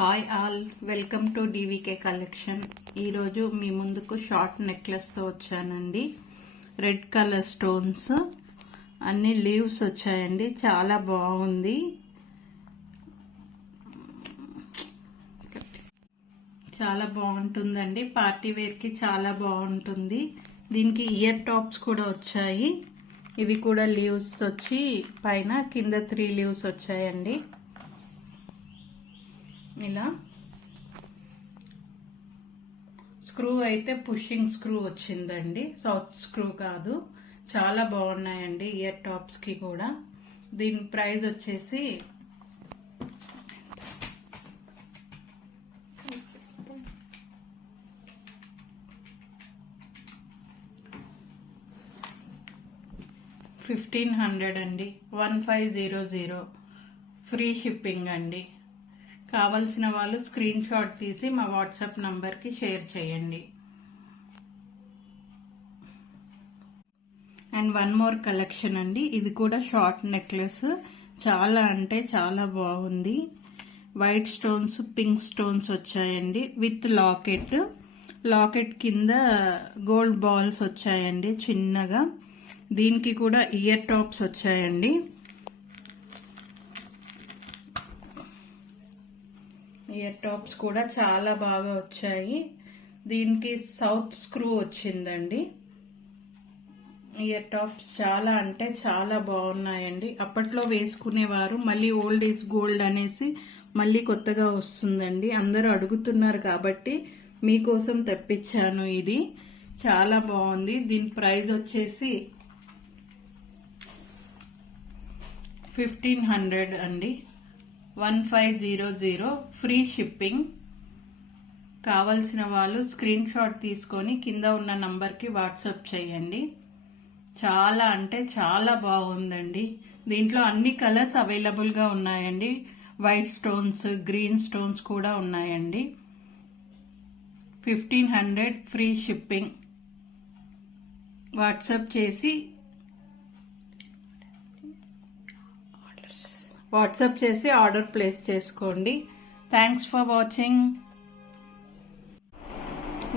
Hi all, welcome to DVK collection. ఈరోజు మీ ముందుకు short నెక్లెస్తో వచ్చానండి. రెడ్ కలర్ స్టోన్స్, అన్ని లీవ్స్ వచ్చాయండి. చాలా బాగుంది. చాలా బాగుంటుందండి. పార్టీ వేర్కి చాలా బాగుంటుంది. దీనికి ఇయర్ టాప్స్ కూడా వచ్చాయి. ఇవి కూడా లీవ్స్ వచ్చి పైన కింద 3 లీవ్స్ వచ్చాయండి. ఇలా స్క్రూ అయితే పుషింగ్ స్క్రూ వచ్చిందండి, సౌత్ స్క్రూ కాదు. చాలా బాగున్నాయండి ఇయర్ టాప్స్ కి కూడా. దీని ప్రైస్ వచ్చేసి $1500 అండి. 1500 ఫ్రీ షిప్పింగ్ అండి. కావలసిన వాళ్ళు స్క్రీన్ షాట్ తీసి మా వాట్సాప్ నంబర్కి షేర్ చేయండి. అండ్ వన్ మోర్ కలెక్షన్ అండి. ఇది కూడా షార్ట్ నెక్లెస్. చాలా అంటే చాలా బాగుంది. వైట్ స్టోన్స్, పింక్ స్టోన్స్ వచ్చాయండి విత్ లాకెట్. లాకెట్ కింద గోల్డ్ బాల్స్ వచ్చాయండి చిన్నగా. దీనికి కూడా ఇయర్ టాప్స్ వచ్చాయండి. ఇయర్ టాప్స్ కూడా చాలా బాగా వచ్చాయి. దీనికి సౌత్ స్క్రూ వచ్చిందండి. ఇయర్ టాప్స్ చాలా అంటే చాలా బాగున్నాయండి. అప్పట్లో వేసుకునేవారు, మళ్ళీ ఓల్డ్ ఈజ్ గోల్డ్ అనేసి మళ్ళీ కొత్తగా వస్తుందండి. అందరూ అడుగుతున్నారు కాబట్టి మీకోసం తెప్పించాను. ఇది చాలా బాగుంది. దీని ప్రైస్ వచ్చేసి 1500 అండి. 1500 ఫ్రీ షిప్పింగ్. కావలసిన వాళ్ళు స్క్రీన్ షాట్ తీసుకొని కింద ఉన్న నంబర్కి వాట్సాప్ చేయండి. చాలా అంటే చాలా బాగుందండి. దీంట్లో అన్ని కలర్స్ అవైలబుల్గా ఉన్నాయండి. వైట్ స్టోన్స్, గ్రీన్ స్టోన్స్ కూడా ఉన్నాయండి. 1500 ఫ్రీ షిప్పింగ్. వాట్సాప్ చేసి ఆర్డర్ ప్లేస్ చేసుకోండి. Thanks for watching.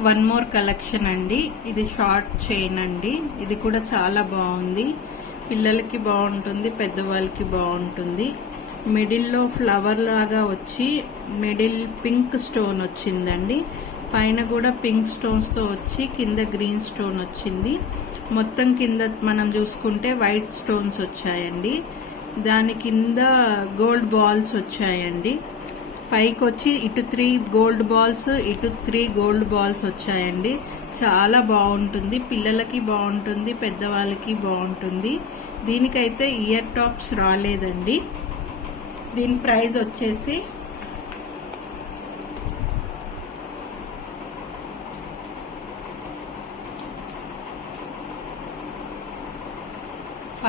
One more collection అండి. ఇది షార్ట్ చైన్ అండి. ఇది కూడా చాలా బాగుంది. పిల్లలకి బాగుంటుంది, పెద్దవాళ్ళకి బాగుంటుంది. మిడిల్లో ఫ్లవర్ లాగా వచ్చి మిడిల్ పింక్ స్టోన్ వచ్చిందండి. పైన కూడా పింక్ స్టోన్స్తో వచ్చి కింద గ్రీన్ స్టోన్ వచ్చింది. మొత్తం కింద మనం చూసుకుంటే వైట్ స్టోన్స్ వచ్చాయండి. దాని కింద గోల్డ్ బాల్స్ వచ్చాయండి. పైకి వచ్చి ఇటు 3 గోల్డ్ బాల్స్, ఇటు 3 గోల్డ్ బాల్స్ వచ్చాయండి. చాలా బాగుంటుంది. పిల్లలకి బాగుంటుంది, పెద్దవాళ్ళకి బాగుంటుంది. దీనికైతే ఇయర్ టాప్స్ రాలేదండి. దీని ప్రైస్ వచ్చేసి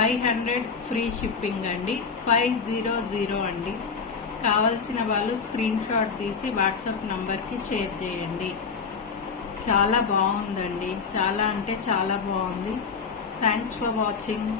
$500 ఫ్రీ షిప్పింగ్ అండి. 500 అండి. కావలసిన వాళ్ళు స్క్రీన్ షాట్ తీసి వాట్సాప్ నంబర్కి షేర్ చేయండి. చాలా బాగుందండి. చాలా అంటే చాలా బాగుంది. Thanks for watching.